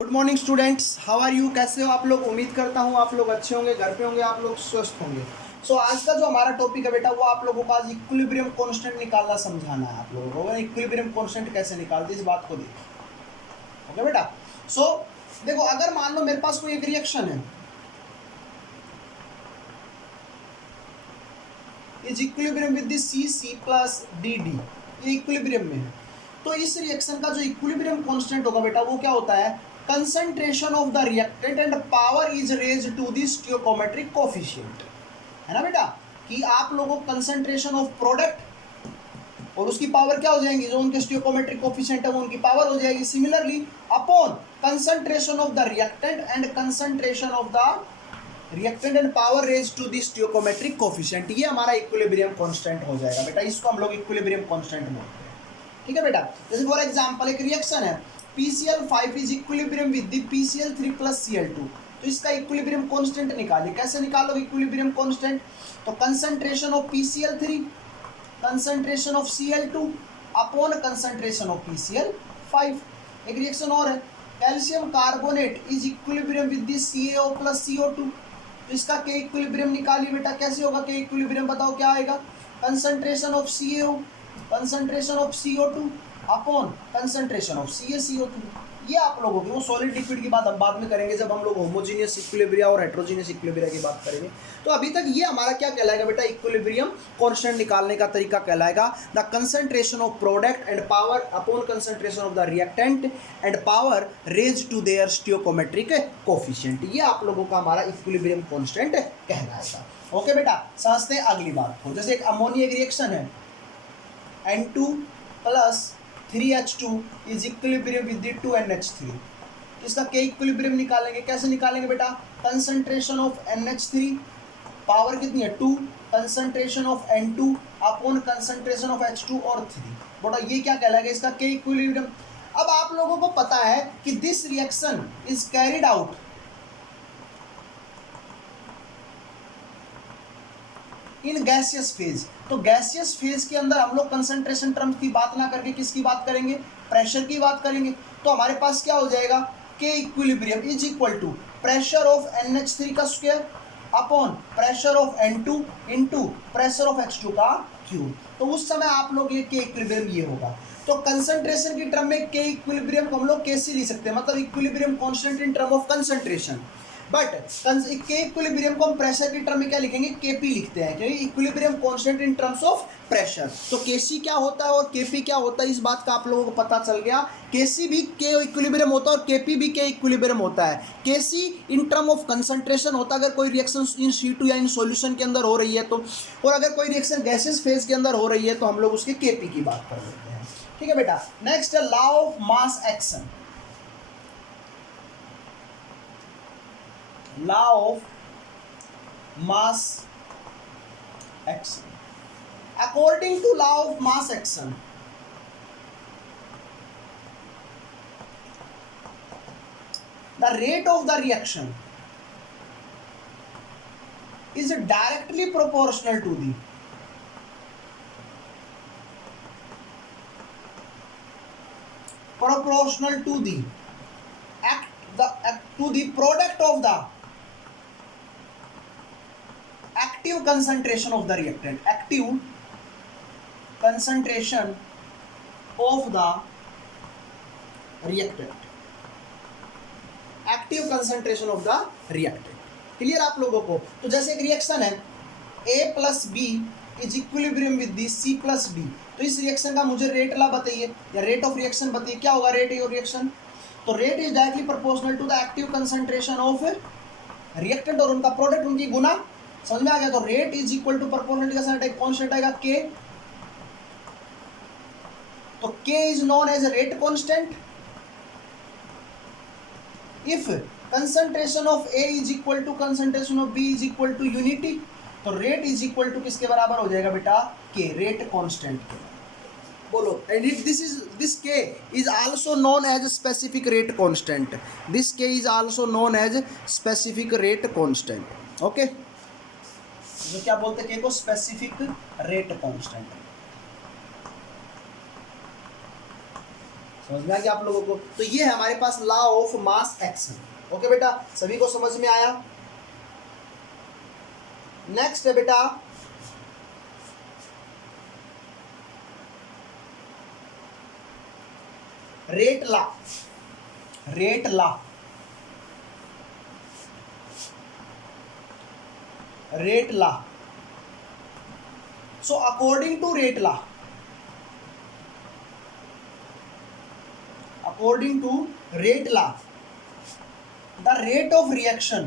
Good morning students, how are you? कैसे हो आप लोग? उम्मीद करता हूँ आप लोग अच्छे होंगे, घर पे होंगे, आप लोग स्वस्थ होंगे। सो आज का जो हमारा टॉपिक है बेटा, वो आप लोगों को आज इक्विलिब्रियम कांस्टेंट निकालना समझाना है। आप लोगों को इक्विलिब्रियम कांस्टेंट कैसे निकालते इस बात को देखो। ओके बेटा। सो देखो, अगर मान लो मेरे पास कोई एक रिएक्शन है, is equilibrium with C C plus D D, ये इक्विलिब्रियम में है। तो इस रिएक्शन का जो इक्विलिब्रियम कांस्टेंट होगा बेटा, वो क्या होता है? Concentration of the reactant and power is raised to the stoichiometric coefficient. है ना बेटा, कि आप लोगों को कंसंट्रेशन ऑफ प्रोडक्ट और उसकी पावर क्या हो जाएंगी, जो उनके स्टोइकोमेट्रिक कोफिशिएंट है वो उनकी पावर हो जाएगी। Similarly upon concentration of the reactant and concentration of the reactant and power raise to the stoichiometric coefficient, ये हमारा इक्विलिब्रियम कांस्टेंट हो जाएगा बेटा। इसको हम लोग इक्विलिब्रियम कांस्टेंट बोलते हैं। ठीक है बेटा। जैसे फॉर एग्जांपल एक रिएक्शन है, PCl5 is equilibrium with the PCl3 plus Cl2। तो इसका इक्विलिब्रियम कांस्टेंट निकालिए। कैसे निकालो इक्विलिब्रियम कांस्टेंट? तो concentration of PCl3 concentration of Cl2 upon concentration of PCl5। एक रिएक्शन और है, calcium carbonate is equilibrium with the CaO plus CO2। तो इसका के इक्विलिब्रियम निकालिए बेटा। कैसे होगा के इक्विलिब्रियम? बताओ क्या आएगा? Concentration of CaO concentration of CO2 upon concentration of CaCO2। ये आप लोगों की वो सॉलिड लिक्विड की बात हम बाद में करेंगे, जब हम लोग होमोजीनियस इक्विलिब्रिया और हेट्रोजीनियस इक्विलिब्रिया की बात करेंगे। तो अभी तक ये हमारा क्या कहलाएगा बेटा? इक्विलिब्रियम कांस्टेंट निकालने का तरीका कहलाएगा the concentration of product and power upon concentration of the reactant and power raise to their stoichiometric coefficient. ये आप लोगों का हमारा इक्विलिब्रियम कांस्टेंट कहलाएगा। ओके बेटा, समझते हैं अगली बात को। जैसे एक अमोनिया रिएक्शन है, N2 plus 3H2 is equilibrium with 2NH3। इसका के इक्विलिब्रियम निकालेंगे। कैसे निकालेंगे बेटा? कंसंट्रेशन ऑफ NH3, पावर कितनी है 2, concentration of N2 upon concentration of H2 और 3। बेटा ये क्या कहलाएगा? इसका के इक्विलिब्रियम। अब आप लोगों को पता है कि this reaction is carried out in gaseous phase. तो गैसियस फेज के अंदर हम लोग कंसंट्रेशन टर्म्स की बात ना करके किसकी बात करेंगे? प्रेशर की बात करेंगे। तो हमारे पास क्या हो जाएगा? K equilibrium is equal to pressure of NH3 का square upon pressure of N2 into pressure of H2 का क्यूब। तो उस समय आप लोग ये के इक्विलिब्रियम ये होगा। तो कंसंट्रेशन की टर्म में के इक्विलिब्रियम को हम लोग कैसे लिख सकते हैं? मतलब equilibrium constant in term of concentration. But के इक्विलिब्रियम को हम प्रेशर की टर्म में क्या लिखेंगे? केपी लिखते हैं, क्योंकि equilibrium constant in terms of pressure. तो केसी क्या होता है और केपी क्या होता है, इस बात का आप लोगों को पता चल गया। केसी भी के इक्विलिब्रियम होता है और केपी भी के इक्विलिब्रियम होता है। केसी इन टर्म ऑफ कंसंट्रेशन होता है अगर कोई रिएक्शन इन C2 या इन सॉल्यूशन के अंदर हो रही है तो, और अगर कोई रिएक्शन गैसेस फेज के अंदर हो रही है तो हम लोग उसके केपी की बात कर लेते हैं। ठीक है बेटा। नेक्स्ट है law of mass action. law of mass action. According to law of mass action, the rate of the reaction is directly proportional to the product of the active concentration of the reactant. Active concentration of the reactant. Active concentration of the reactant. Clear आप लोगों को? तो जैसे एक reaction है A plus B is equilibrium with the C plus D. तो इस reaction का मुझे रेट ला बताइए, या रेट ऑफ रिएक्शन बताइए। क्या होगा रेट ऑफ रिएक्शन? तो rate is directly proportional to the active concentration of reactant और उनका प्रोडक्ट, उनकी गुना। समझ में आ गया? तो rate is equal to proportional का साइन कांस्टेंट आएगा के। तो K is known as rate constant if concentration of A is equal to concentration of B is equal to unity. तो रेट इज इक्वल टू किसके बराबर हो जाएगा बेटा? के, रेट कांस्टेंट के। बोलो, and it this K is also known as specific rate constant. This K is also known as specific rate constant. Okay, तो क्या बोलते हैं के को? Specific rate constant. समझ में आ गया आप लोगों को? तो ये है हमारे पास law of mass action. Okay बेटा, सभी को समझ में आया? नेक्स्ट है बेटा rate law. Rate law, rate law. So according to rate law, according to rate law, the rate of reaction,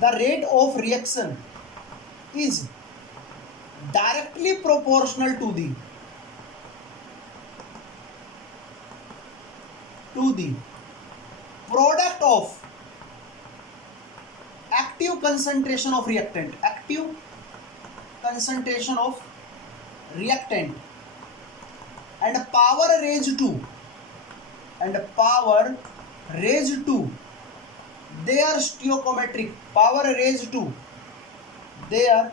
the rate of reaction is directly proportional to the product of active concentration of reactant, active concentration of reactant and power raised to their stoichiometric, power raised to their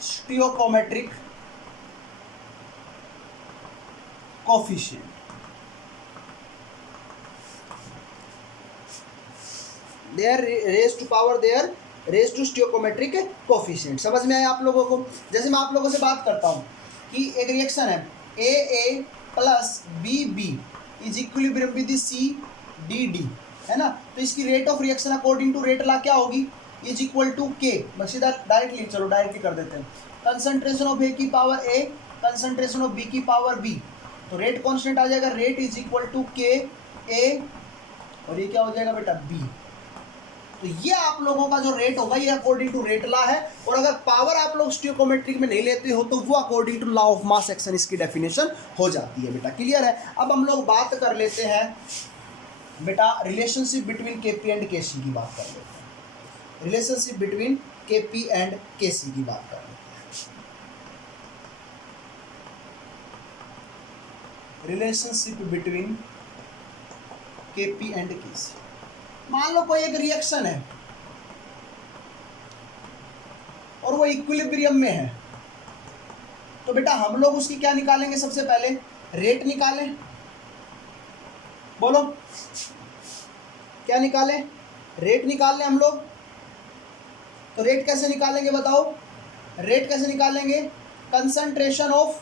stoichiometric coefficient। their raised to power their raised to stoichiometric coefficient। समझ में आया आप लोगों को? जैसे मैं आप लोगों से बात करता हूँ कि एक रिएक्शन है AA plus BB is equilibrium with CDD, है ना? तो इसकी rate of reaction according to rate law क्या होगी? Is equal to K। बस सीधा डायरेक्टली, चलो डायरेक्टली कर देते हैं। कंसंट्रेशन ऑफ A की power A, concentration of B की पावर B, तो रेट कांस्टेंट आ जाएगा, rate is equal to K A, और ये क्या हो जाएगा बेटा? B। तो ये आप लोगों का जो रेट होगा ये अकॉर्डिंग टू रेट लॉ है, और अगर पावर आप लोग स्टियोकोमेट्रिक में नहीं लेते हो तो वो according to law of mass action इसकी डेफिनेशन हो जाती है बेटा। क्लियर है? अब हम लोग बात कर लेते हैं बेटा relationship between Kp and Kc की बात कर लेते हैं। Relationship between Kp and Kc की बात कर लेते हैं। Relationship between Kp and Kc। मान लो कोई एक रिएक्शन है और वो इक्विलिब्रियम में है, तो बेटा हम लोग उसकी क्या निकालेंगे? सबसे पहले रेट निकालें। बोलो क्या निकालें? रेट निकाल लें हम लोग। तो रेट कैसे निकालेंगे बताओ? रेट कैसे निकालेंगे? Concentration of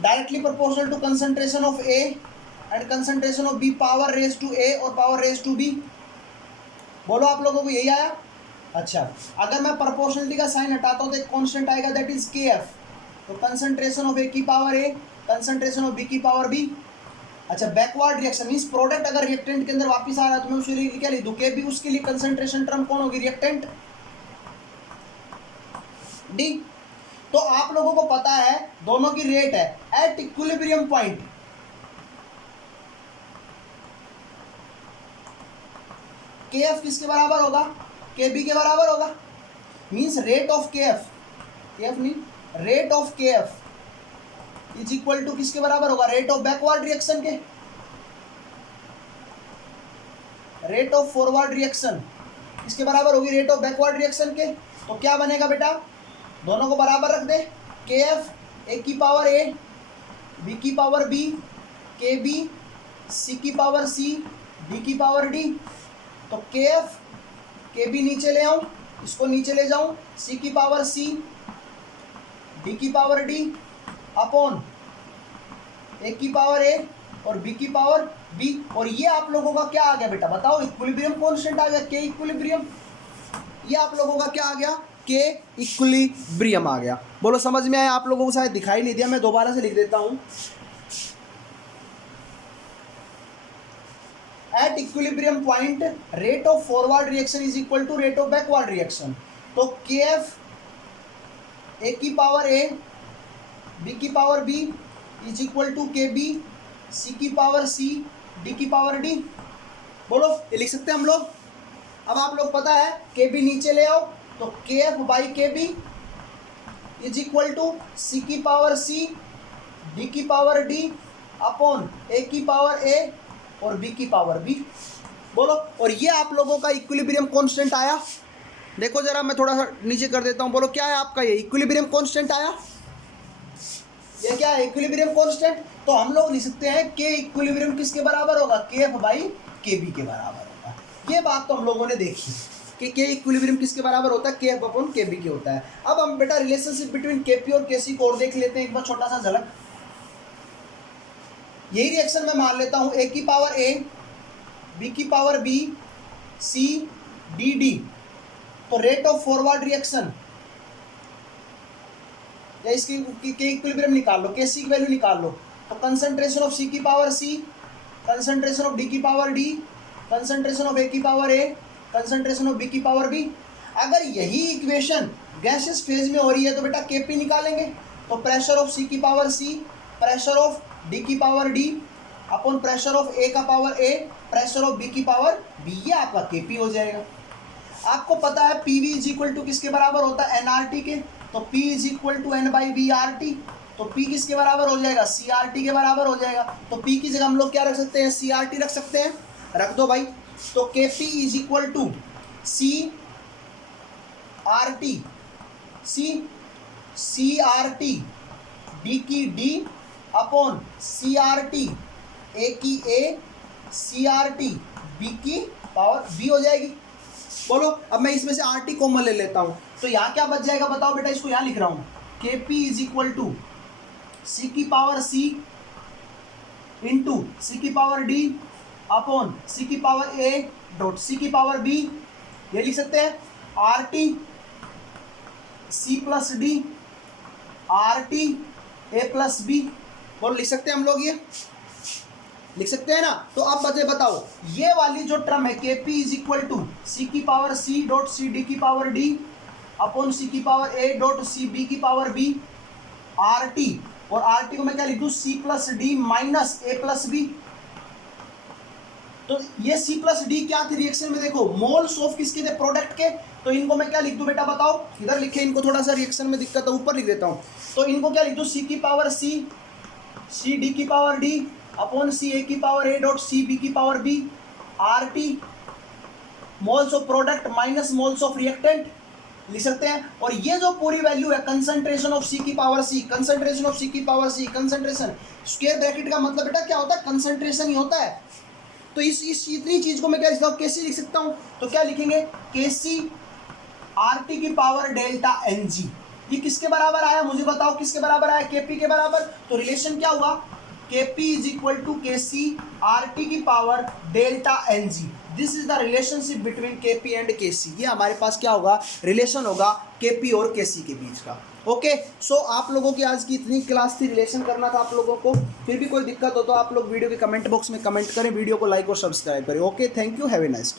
directly proportional to concentration of A and concentration of B power raise to A और पावर रेज टू B। बोलो आप लोगों को यही आया? अच्छा, अगर मैं प्रोपोर्शनलिटी का साइन हटाता हूँ तो एक कांस्टेंट आएगा, दैट इज KF। तो कंसंट्रेशन ऑफ A की power A, concentration of B की पावर B। अच्छा, बैकवर्ड रिएक्शन मींस प्रोडक्ट अगर रिएक्टेंट के अंदर वापस आ रहा है तो मैं उसके लिए क्या लिख दूं? KB। उसके लिए कंसंट्रेशन टर्म कौन होगी? Reactant D। तो आप लोगों को पता है दोनों की रेट है एट इक्विलिब्रियम पॉइंट। KF किसके बराबर होगा? KB के बराबर होगा। मींस रेट ऑफ KF नहीं, rate of KF is equal to किसके बराबर होगा? रेट ऑफ बैकवर्ड रिएक्शन के। रेट ऑफ फॉरवर्ड रिएक्शन इसके बराबर होगी रेट ऑफ बैकवर्ड रिएक्शन के। तो क्या बनेगा बेटा? दोनों को बराबर रख दे। KF A की पावर A, B की पावर B, KB C की पावर C, D की पावर D। तो KF KB नीचे ले आऊं, इसको नीचे ले जाऊं, C की पावर C, D की पावर D अपॉन A की पावर A और B की पावर B। और ये आप लोगों का क्या आ गया बेटा? बताओ, इक्विलिब्रियम कांस्टेंट आ गया, K इक्विलिब्रियम। ये आप लोगों का क्या आ गया? K इक्विलिब्रियम आ गया। बोलो समझ में आया आप लोगों को? शायद दिखाई नहीं दिया, मैं दोबारा से लिख देता हूं। At equilibrium point rate of forward reaction is equal to rate of backward reaction. तो KF A की पावर A, B की power B is equal to KB C की पावर C, D की पावर D। बोलो ये लिख सकते हैं हम लोग। अब आप लोग पता है KB नीचे ले आओ, तो KF by KB is equal to C की पावर C, D की पावर D अपॉन A की पावर A और B की पावर B। बोलो, और ये आप लोगों का इक्विलिब्रियम कांस्टेंट आया। देखो जरा, मैं थोड़ा सा नीचे कर देता हूँ। बोलो क्या है आपका? ये इक्विलिब्रियम कांस्टेंट आया। ये क्या है, इक्विलिब्रियम कांस्टेंट। तो हम लोग लिख सकते हैं के इक्विलिब्रियम किसके बराबर होगा, के एफ बाई के बी के बराबर होगा। ये बात तो हम लोगों ने देखी कि के इक्विलिब्रियम किसके बराबर होता है, के एफ अपॉन के बी के होता है। अब हम बेटा रिलेशनशिप बिटवीन के पी और के सी को और देख लेते हैं एक बार छोटा सा झलक। यही रिएक्शन मैं मान लेता हूं, ए की पावर ए, बी की power B, C D D. तो रेट ऑफ फॉरवर्ड रिएक्शन या इसकी के इक्विलिब्रियम निकाल लो, के सी की वैल्यू निकाल लो। तो कंसंट्रेशन ऑफ सी की power C, concentration of D की power D, concentration of A की power A, concentration of B की पावर बी। अगर यही इक्वेशन गैसियस फेज में हो रही है तो बेटा केपी निकालेंगे। तो प्रेशर ऑफ सी की power C, pressure of D की power D upon pressure of A का power A, pressure of B की पावर बी, ये आपका केपी हो जाएगा। आपको पता है P V is equal to किसके बराबर होता है, एन आर टी के। तो P is equal to n by V R T. तो P किसके बराबर हो जाएगा, सी आर टी के बराबर हो जाएगा। तो P की जगह हम लोग क्या रख सकते हैं, सी आर टी रख सकते हैं, रख दो भाई। तो K P is equal to C R T, C R T, D की D upon C R T, A की A, C R T, B की पावर बी हो जाएगी। बोलो, अब मैं इसमें से आर टी कॉमन ले लेता हूं, तो यहाँ क्या बच जाएगा बताओ बेटा, इसको यहाँ लिख रहा हूँ, के P is equal to C की पावर सी इंटू सी की पावर डी अपॉन सी की पावर ए डॉट सी की पावर बी। ये लिख सकते हैं R T C plus D, R T A plus B. बोलो, लिख सकते हैं हम लोग, ये लिख सकते हैं ना। तो अब बचे बताओ, ये वाली जो टर्म है K P is equal to C की power C dot C D की पावर डी अपॉन सी की power A dot C B की पावर बी, आर टी, और आर टी को मैं क्या लिख दूं, C plus D minus A plus B. तो ये सी प्लस डी क्या थी रिएक्शन में, देखो मोल्स ऑफ किसके थे, प्रोडक्ट के। तो इनको मैं क्या लिख दूं बेटा बताओ, इधर लिखे, इनको थोड़ा सा रिएक्शन में दिक्कत है, ऊपर लिख देता हूं। तो इनको क्या लिख दूं, सी की पावर सी, सी डी की power D upon C A की power A dot C B की power B, R T moles of product minus moles of reactant लिख सकते हैं। और ये जो पूरी वैल्यू है कंसंट्रेशन ऑफ सी की power C, concentration of C की power C, concentration square bracket का मतलब बेटा क्या होता है, कंसंट्रेशन ही होता है। तो इस इतनी चीज को मैं क्या लिखता हूँ, केसी लिख सकता हूँ। तो क्या लिखेंगे, केसी आर टी की पावर डेल्टा एन जी। ये किसके बराबर आया मुझे बताओ, किसके बराबर आया, केपी के बराबर। तो रिलेशन क्या हुआ, Kp is equal to Kc R T की power delta n g. This is the relationship between Kp and Kc. ये हमारे पास क्या होगा, रिलेशन होगा केपी और केसी के बीच का। ओके, सो आप लोगों की आज की इतनी क्लास थी, रिलेशन करना था आप लोगों को। फिर भी कोई दिक्कत हो तो आप लोग वीडियो के कमेंट बॉक्स में कमेंट करें, वीडियो को लाइक और सब्सक्राइब करें। Okay, thank you, have a nice day.